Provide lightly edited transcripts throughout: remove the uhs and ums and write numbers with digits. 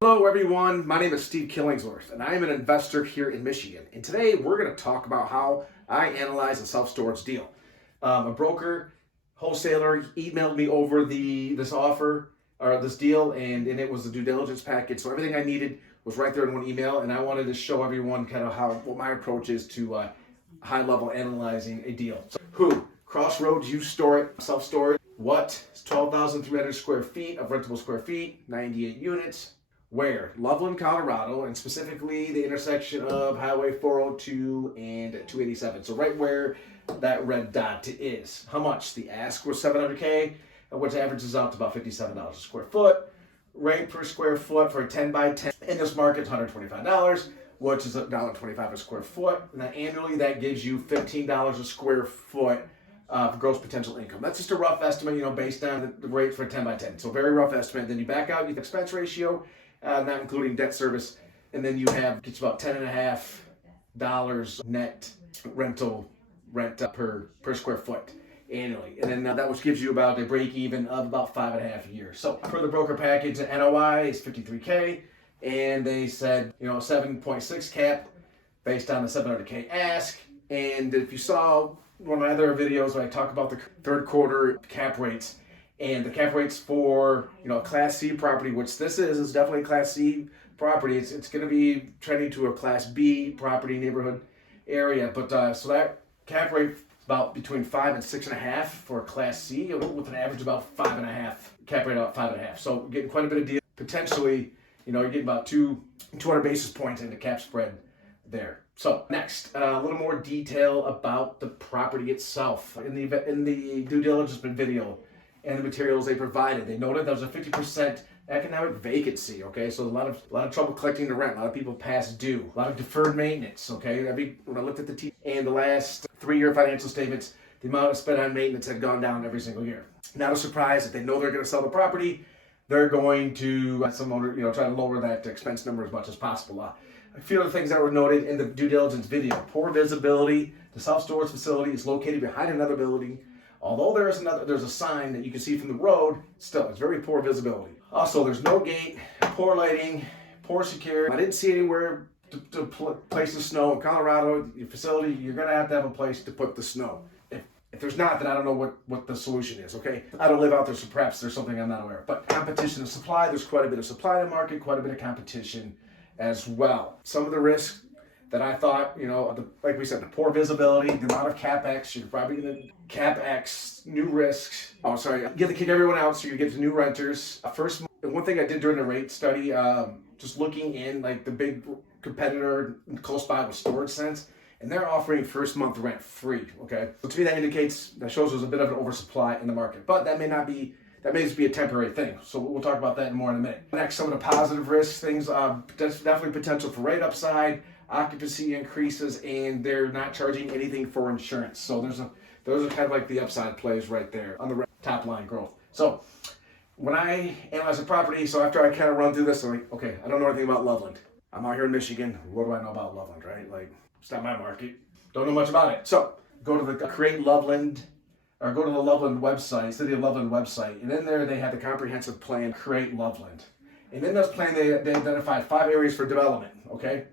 Hello everyone, my name is Steve Killingsworth and I am an investor here in Michigan. And today we're going to talk about how I analyze a self-storage deal. A broker, wholesaler emailed me over this offer or this deal and it was the due diligence package. So everything I needed was right there in one email, and I wanted to show everyone kind of what my approach is to high level analyzing a deal. So, who? Crossroads, you store it, self-storage. What? It's 12,300 square feet of rentable square feet, 98 units. Where? Loveland, Colorado, and specifically the intersection of Highway 402 and 287. So right where that red dot is. How much? The ask was $700K, which averages out to about $57 a square foot. Rate per square foot for a 10 by 10 in this market is $125, which is $1.25 a square foot. And then annually that gives you $15 a square foot of gross potential income. That's just a rough estimate, based on the rate for a 10 by 10. So very rough estimate. Then you back out your expense ratio, not including debt service, and then you gets about $10.50 net rental rent per square foot annually, and then that which gives you about a break even of about 5.5 years. So for the broker package, the NOI is $53K, and they said 7.6 cap based on the $700K ask. And if you saw one of my other videos where I talk about the third quarter cap rates, and the cap rates for Class C property, which this is definitely a Class C property. It's going to be trending to a Class B property neighborhood area, but so that cap rate is about between 5 and 6.5 for a Class C, with an average about 5.5 cap rate, about 5.5. So we're getting quite a bit of deal. Potentially, you're getting about 200 basis points into cap spread there. So next, a little more detail about the property itself. In the due diligence video and the materials they provided, they noted there was a 50% economic vacancy. Okay, so a lot of trouble collecting the rent. A lot of people past due. A lot of deferred maintenance. Okay, when I looked at the last 3-year financial statements, the amount spent on maintenance had gone down every single year. Not a surprise. If they know they're going to sell the property, they're going to try to lower that expense number as much as possible. A few other things that were noted in the due diligence video: poor visibility. The self-storage facility is located behind another building. Although there's a sign that you can see from the road, still it's very poor visibility. Also, there's no gate, poor lighting, poor security. I didn't see anywhere to place the snow. In Colorado, your facility, you're gonna have to have a place to put the snow. If there's not, then I don't know what the solution is. Okay, I don't live out there, so perhaps there's something I'm not aware of. But competition and supply, there's quite a bit of supply in the market, quite a bit of competition as well. Some of the risks that I thought, like we said, the poor visibility, the amount of CapEx, you're probably going to CapEx, new risks. Oh, sorry, you have to kick everyone out, so you get to new renters. First, one thing I did during the rate study, just looking in, like the big competitor close by was Storage Sense, and they're offering first month rent free. Okay, so to me that shows there's a bit of an oversupply in the market, but that may just be a temporary thing. So we'll talk about that more in a minute. Next, some of the positive risks, things, there's definitely potential for rate upside, occupancy increases, and they're not charging anything for insurance. So those are kind of like the upside plays right there on the top line growth. So when I analyze a property, so after I kind of run through this, I'm like, okay, I don't know anything about Loveland. I'm out here in Michigan. What do I know about Loveland, right? Like, it's not my market. Don't know much about it. So go to the Create Loveland, or go to the Loveland website, City of Loveland website, and in there they have the comprehensive plan, Create Loveland. And in this plan, they identified 5 areas for development, okay?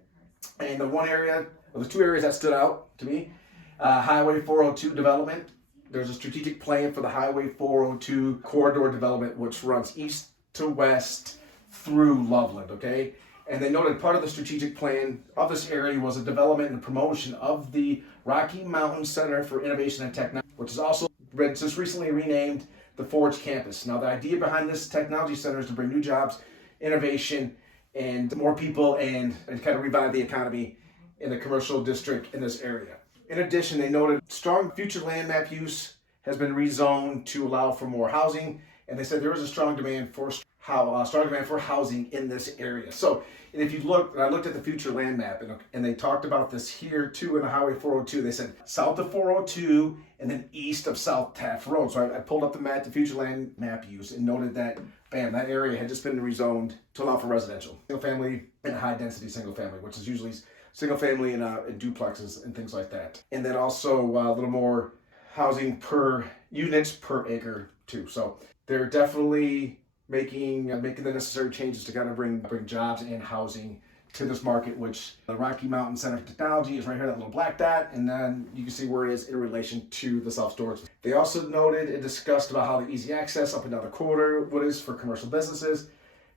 And the 2 areas that stood out to me, Highway 402 development. There's a strategic plan for the Highway 402 corridor development, which runs east to west through Loveland, okay? And they noted part of the strategic plan of this area was a development and promotion of the Rocky Mountain Center for Innovation and Technology, which is also just recently renamed the Forge Campus. Now, the idea behind this technology center is to bring new jobs, innovation, and more people, and kind of revive the economy in the commercial district in this area. In addition, they noted strong future land map use has been rezoned to allow for more housing, and they said there is a strong demand for housing in this area. So, and if you look, I looked at the future land map, and they talked about this here too in the Highway 402. They said south of 402 and then east of South Taft Road. So I pulled up the future land map use, and noted that, bam, that area had just been rezoned to allow for residential, single family and high density single family, which is usually single family and duplexes and things like that. And then also a little more housing per units per acre too. So they're definitely making the necessary changes to kind of bring jobs and housing to this market, which the Rocky Mountain Center for Technology is right here, that little black dot, and then you can see where it is in relation to the self-storage. They also noted and discussed about how the easy access up and down the corridor, what is for commercial businesses,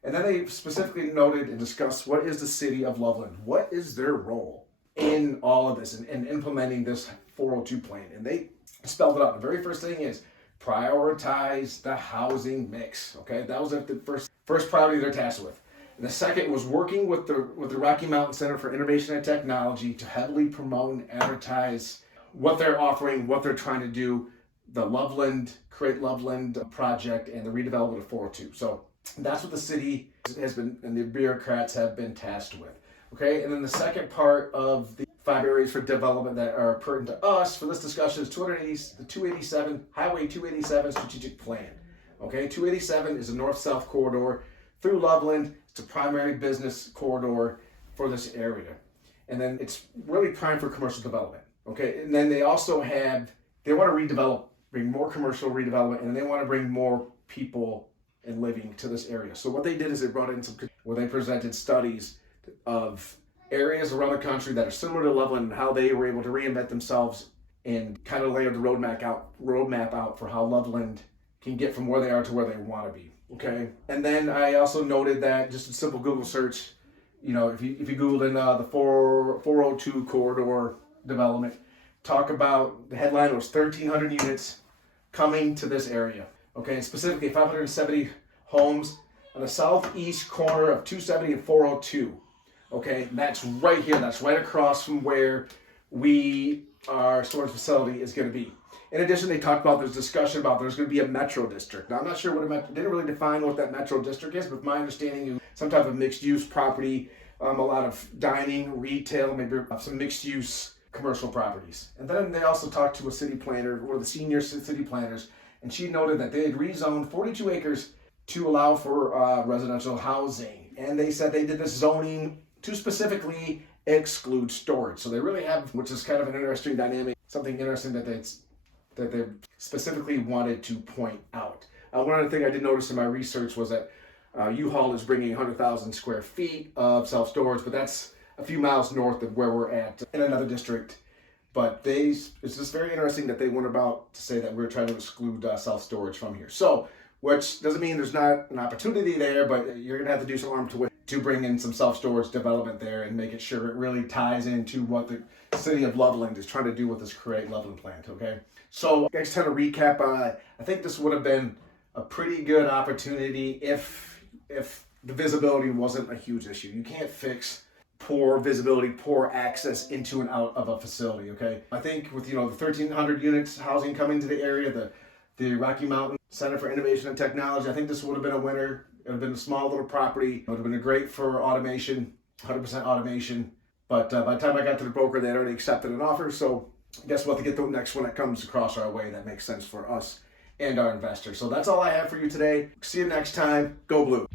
and then they specifically noted and discussed what is the city of Loveland, what is their role in all of this and implementing this 402 plan, and they spelled it out. The very first thing is prioritize the housing mix. Okay, that was the first priority they're tasked with. And the second was working with the Rocky Mountain Center for Innovation and Technology to heavily promote and advertise what they're offering, what they're trying to do, the Create Loveland project and the redevelopment of 402. So that's what the city has been and the bureaucrats have been tasked with. Okay, and then the second part of the 5 areas for development that are pertinent to us for this discussion is Highway 287 strategic plan. Okay, 287 is a north-south corridor through Loveland. It's a primary business corridor for this area. And then it's really prime for commercial development. Okay, and then they also want to bring more commercial redevelopment, and they want to bring more people and living to this area. So what they did is they brought in where they presented studies of areas around the country that are similar to Loveland and how they were able to reinvent themselves and kind of layer the roadmap out for how Loveland can get from where they are to where they want to be. Okay, and then I also noted that just a simple Google search, if you Googled in the 402 corridor development, talk about the headline was 1,300 units coming to this area. Okay, and specifically 570 homes on the southeast corner of 270 and 402. Okay, and that's right here. That's right across from where our storage facility is going to be. In addition, they talked about there's discussion about there's going to be a metro district. Now, I'm not sure didn't really define what that metro district is, but my understanding is some type of mixed-use property, a lot of dining, retail, maybe some mixed-use commercial properties. And then they also talked to a city planner, one of the senior city planners, and she noted that they had rezoned 42 acres to allow for residential housing. And they said they did this zoning to specifically exclude storage. So they really have, which is kind of an interesting dynamic, something interesting that they specifically wanted to point out. One other thing I did notice in my research was that U-Haul is bringing 100,000 square feet of self-storage, but that's a few miles north of where we're at in another district. But it's just very interesting that they went about to say that we're trying to exclude self-storage from here. So, which doesn't mean there's not an opportunity there, but you're going to have to do some arm to bring in some self-storage development there and make it sure it really ties into what the city of Loveland is trying to do with this Create Loveland plan, okay? So, guys, kind of recap, I think this would have been a pretty good opportunity if the visibility wasn't a huge issue. You can't fix poor visibility, poor access into and out of a facility, okay? I think with, the 1,300 units housing coming to the area, the Rocky Mountain Center for Innovation and Technology, I think this would have been a winner. It would have been a small little property. It would have been great for automation, 100% automation. But by the time I got to the broker, they had already accepted an offer. So I guess we'll have to get the next one that comes across our way that makes sense for us and our investors. So that's all I have for you today. See you next time. Go Blue.